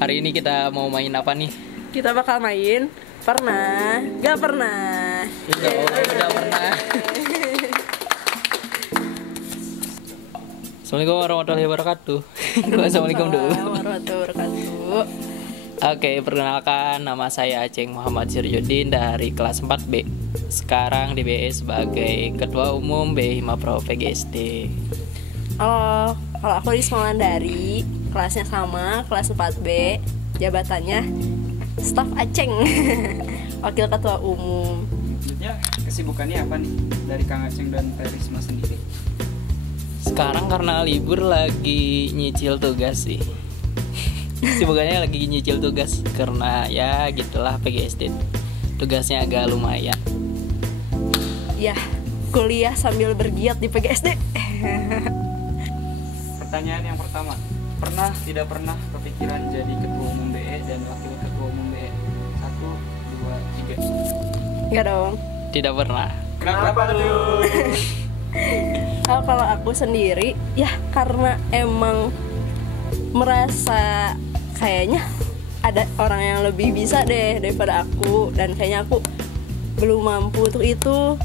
Hari ini kita mau main apa nih? Kita bakal main pernah, gak pernah. Udah pernah. Assalamualaikum warahmatullahi wabarakatuh. Assalamualaikum dulu. Warahmatullahi wabarakatuh. Oke, perkenalkan nama saya Aceng Muhammad Sirjudin dari kelas 4B. Sekarang di BE sebagai Ketua Umum BE Himapro PGSD. Halo, kalau aku di Semangandari, kelasnya sama, kelas 4B. Jabatannya staf Aceng. Wakil Ketua Umum. Selanjutnya kesibukannya apa nih dari Kang Aceng dan Teh Risma sendiri? Sekarang karena libur lagi nyicil tugas sih. Kesibukannya lagi nyicil tugas karena ya gitulah PGSD. Tugasnya agak lumayan. Ya, kuliah sambil bergiat di PGSD. Pertanyaan yang pertama, pernah tidak pernah kepikiran jadi Ketua Umum BE dan Wakil Ketua Umum BE? 1, 2, 3. Enggak dong. Tidak pernah. Kenapa tuh? Kalau aku sendiri, ya karena emang merasa kayaknya ada orang yang lebih bisa deh daripada aku, dan kayaknya aku belum mampu untuk itu.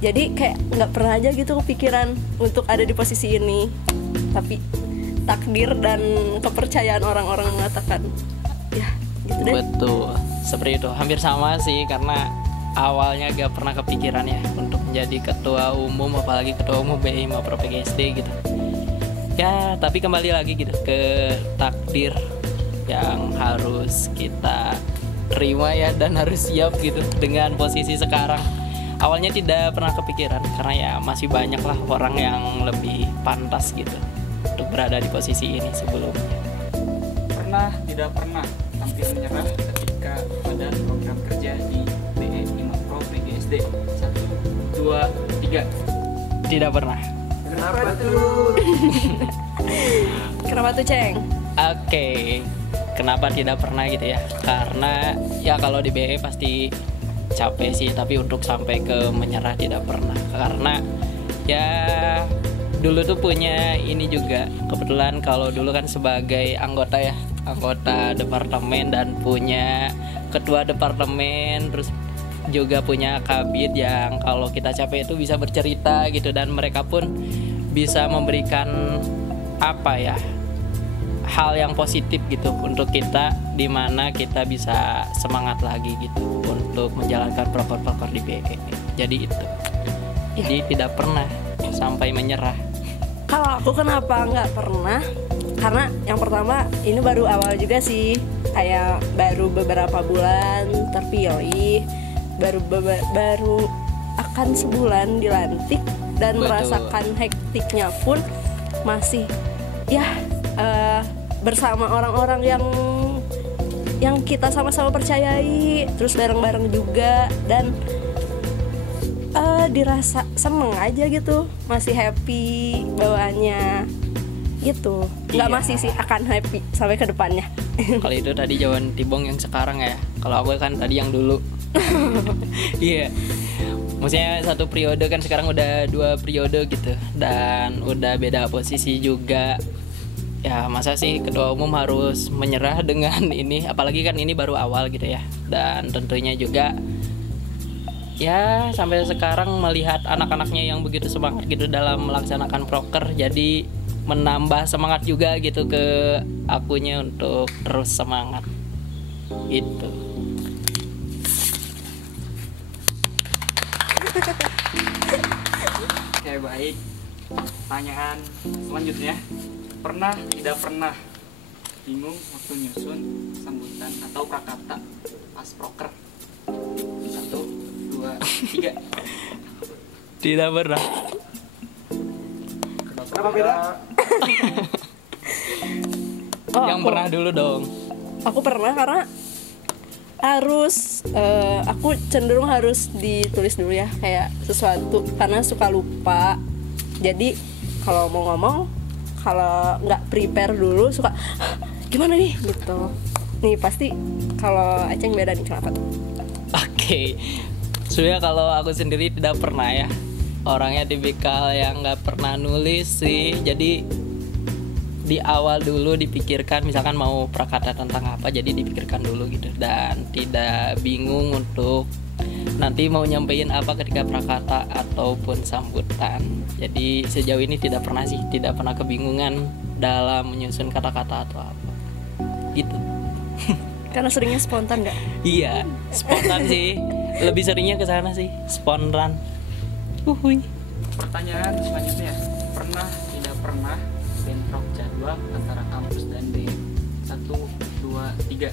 Jadi kayak nggak pernah aja gitu kepikiran untuk ada di posisi ini. Tapi takdir dan kepercayaan orang-orang mengatakan ya gitu deh. Betul, seperti itu. Hampir sama sih, karena awalnya gak pernah kepikiran ya untuk menjadi ketua umum, apalagi ketua umum BE Himapro PGSD gitu. Ya, tapi kembali lagi gitu ke takdir yang harus kita terima ya, dan harus siap gitu dengan posisi sekarang. Awalnya tidak pernah kepikiran karena ya masih banyak lah orang yang lebih pantas gitu untuk berada di posisi ini sebelumnya. Pernah tidak pernah tampil menyerah ketika pada program kerja di BE Himapro PGSD? 1, 2, 3. Tidak pernah. Kenapa tuh? Kenapa tuh, Ceng? Oke, kenapa tidak pernah gitu ya? Karena ya kalau di BE pasti capek sih, tapi untuk sampai ke menyerah tidak pernah. Karena ya dulu tuh punya ini juga, kebetulan kalau dulu kan sebagai anggota ya, anggota departemen dan punya ketua departemen, terus juga punya kabid yang kalau kita capek itu bisa bercerita gitu, dan mereka pun bisa memberikan apa ya, hal yang positif gitu untuk kita, di mana kita bisa semangat lagi gitu untuk menjalankan proker-proker di BE. Jadi itu. Jadi tidak pernah sampai menyerah. Kalau aku kenapa nggak pernah? Karena yang pertama ini baru awal juga sih, kayak baru beberapa bulan terpilih, baru akan sebulan dilantik, dan Betul. merasakan hektiknya pun masih ya bersama orang-orang yang kita sama-sama percayai, terus bareng-bareng juga, dan dirasa seneng aja gitu, masih happy bawaannya gitu. Nggak Iya. masih sih, akan happy sampai ke depannya. Kalau itu tadi jawaban Tibong yang sekarang ya. Kalau aku kan tadi yang dulu. Iya. Maksudnya satu periode kan, sekarang udah 2 periode gitu, dan udah beda posisi juga. Ya masa sih ketua umum harus menyerah dengan ini, apalagi kan ini baru awal gitu ya. Dan tentunya juga ya sampai sekarang melihat anak-anaknya yang begitu semangat gitu dalam melaksanakan proker, jadi menambah semangat juga gitu ke akunya untuk terus semangat gitu. Oke, baik. Pertanyaan selanjutnya, pernah tidak pernah bingung waktu nyusun sambutan atau prakata pas proker? 1, 2, 3. Tidak pernah. Kenapa beda? Oh, Yang pernah dulu dong. Aku pernah, karena harus aku cenderung harus ditulis dulu ya, kayak sesuatu, karena suka lupa. Jadi kalau mau ngomong, kalau nggak prepare dulu suka gimana nih gitu. Nih pasti kalau Aceng beda nih, kenapa tuh? Oke. Sebenarnya kalau aku sendiri tidak pernah ya. Orangnya tipikal yang nggak pernah nulis sih. Jadi di awal dulu dipikirkan, misalkan mau prakata tentang apa, jadi dipikirkan dulu gitu, dan tidak bingung untuk nanti mau nyampein apa ketika prakata ataupun sambutan. Jadi sejauh ini tidak pernah kebingungan dalam menyusun kata-kata atau apa gitu. Karena seringnya spontan nggak? Iya, spontan sih. Lebih seringnya ke sana sih, spontan. Uhuy. Pertanyaan selanjutnya, pernah tidak pernah bentrok jadwal antara kampus dan BE? 1, 2, 3.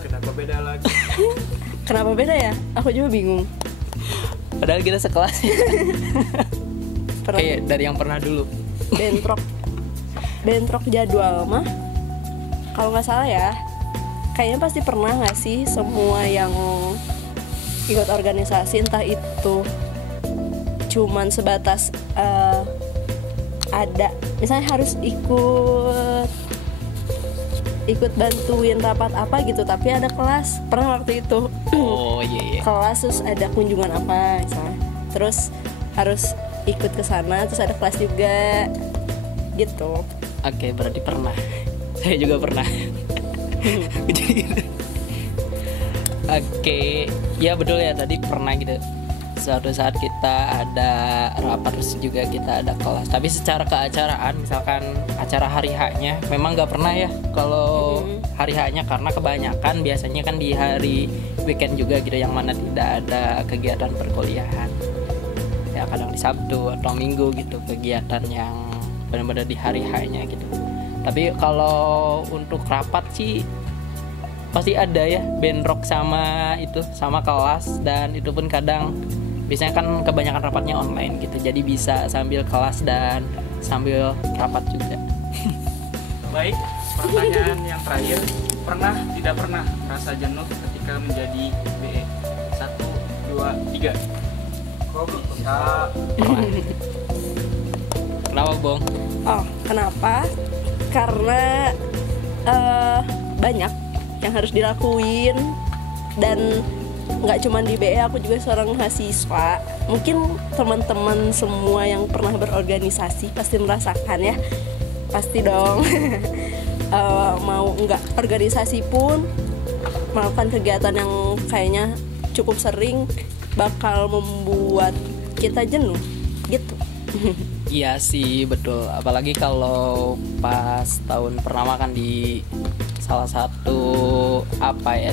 Kenapa beda lagi? Kenapa beda ya? Aku juga bingung. Padahal kita sekelas. Pernah Kayak dari yang pernah dulu. bentrok jadwal mah, kalau nggak salah ya, kayaknya pasti pernah nggak sih semua yang ikut organisasi, entah itu cuman sebatas ada misalnya harus ikut bantuin rapat apa gitu, tapi ada kelas. Pernah waktu itu Oh iya. kelas terus ada kunjungan apa misalnya, terus harus ikut ke sana, terus ada kelas juga gitu. Oke, berarti pernah. Saya juga pernah. Oke, ya betul ya, tadi pernah gitu. Suatu saat kita ada rapat, terus juga kita ada kelas. Tapi secara keacaraan, misalkan acara hari H-nya, memang nggak pernah ya kalau hari H-nya, karena kebanyakan biasanya kan di hari weekend juga gitu, yang mana tidak ada kegiatan perkuliahan. Ya kadang di Sabtu atau Minggu gitu kegiatan yang benar-benar di hari H-nya gitu. Tapi kalau untuk rapat sih pasti ada ya bentrok sama kelas, dan itu pun kadang biasanya kan kebanyakan rapatnya online gitu, jadi bisa sambil kelas dan sambil rapat juga. Baik, pertanyaan yang terakhir, pernah tidak pernah merasa jenuh ketika menjadi BE? 1, 2, 3. Kok bisa? Kenapa Bong? Oh, kenapa? Karena banyak yang harus dilakuin, dan nggak cuma di BE, aku juga seorang mahasiswa. Mungkin teman-teman semua yang pernah berorganisasi pasti merasakan ya, pasti dong. Mau nggak organisasi pun melakukan kegiatan yang kayaknya cukup sering bakal membuat kita jenuh gitu. Iya sih, betul. Apalagi kalau pas tahun pertama kan di salah satu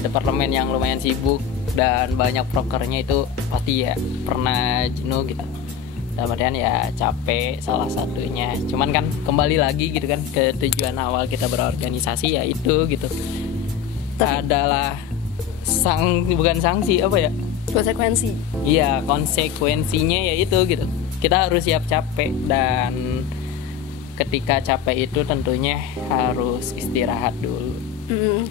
departemen yang lumayan sibuk dan banyak prokernya, itu pasti ya pernah jenuh gitu. Dalam artian ya capek salah satunya. Cuman kan kembali lagi gitu kan ke tujuan awal kita berorganisasi, ya itu gitu. Adalah bukan sanksi apa ya? Konsekuensi. Iya, konsekuensinya ya itu gitu. Kita harus siap capek, dan ketika capek itu tentunya harus istirahat dulu.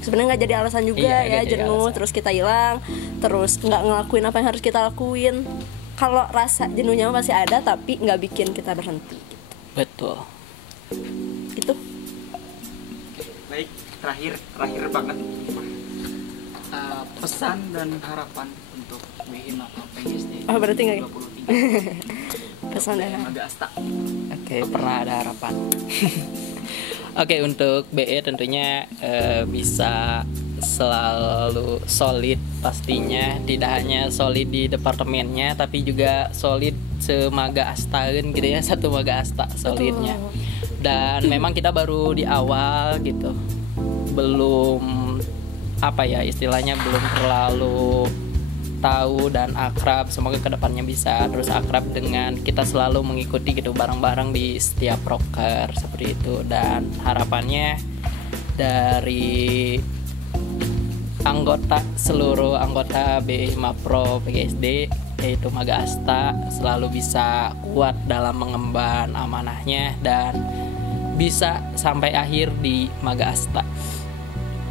Sebenarnya nggak jadi alasan juga ya Iya, jenuh, alasan. terus kita hilang, terus nggak ngelakuin apa yang harus kita lakuin. Kalau rasa jenuhnya masih ada, tapi nggak bikin kita berhenti. Betul. Gitu. Baik, terakhir banget. Pesan dan harapan untuk BE atau PGSD Oh, berarti nggak ya? 2023. Pesan dan Maga Asta. Oke, pernah ada harapan. Oke, untuk BE tentunya bisa selalu solid pastinya, tidak hanya solid di departemennya tapi juga solid semaga astaun gitu ya, satu maga asta solidnya. Dan memang kita baru di awal gitu, belum istilahnya belum terlalu tahu dan akrab. Semoga kedepannya bisa terus akrab dengan kita selalu mengikuti gitu bareng-bareng di setiap proker seperti itu. Dan harapannya dari seluruh anggota BE Mapro PGSD yaitu Maga Asta selalu bisa kuat dalam mengemban amanahnya dan bisa sampai akhir di Maga Asta.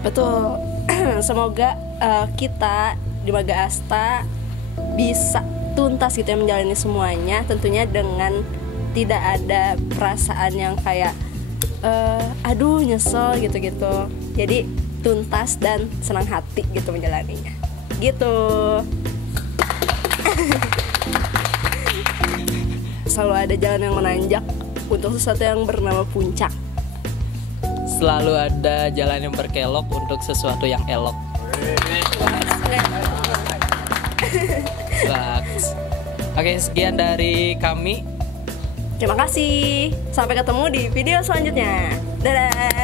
Betul. Semoga kita di Maga Asta bisa tuntas gitu ya menjalani semuanya, tentunya dengan tidak ada perasaan yang kayak aduh nyesel gitu-gitu. Jadi tuntas dan senang hati gitu menjalaninya. Gitu. selalu ada jalan yang menanjak untuk sesuatu yang bernama puncak. Selalu ada jalan yang berkelok untuk sesuatu yang elok. Bagus. Oke, sekian dari kami. Terima kasih. Sampai ketemu di video selanjutnya. Dadah.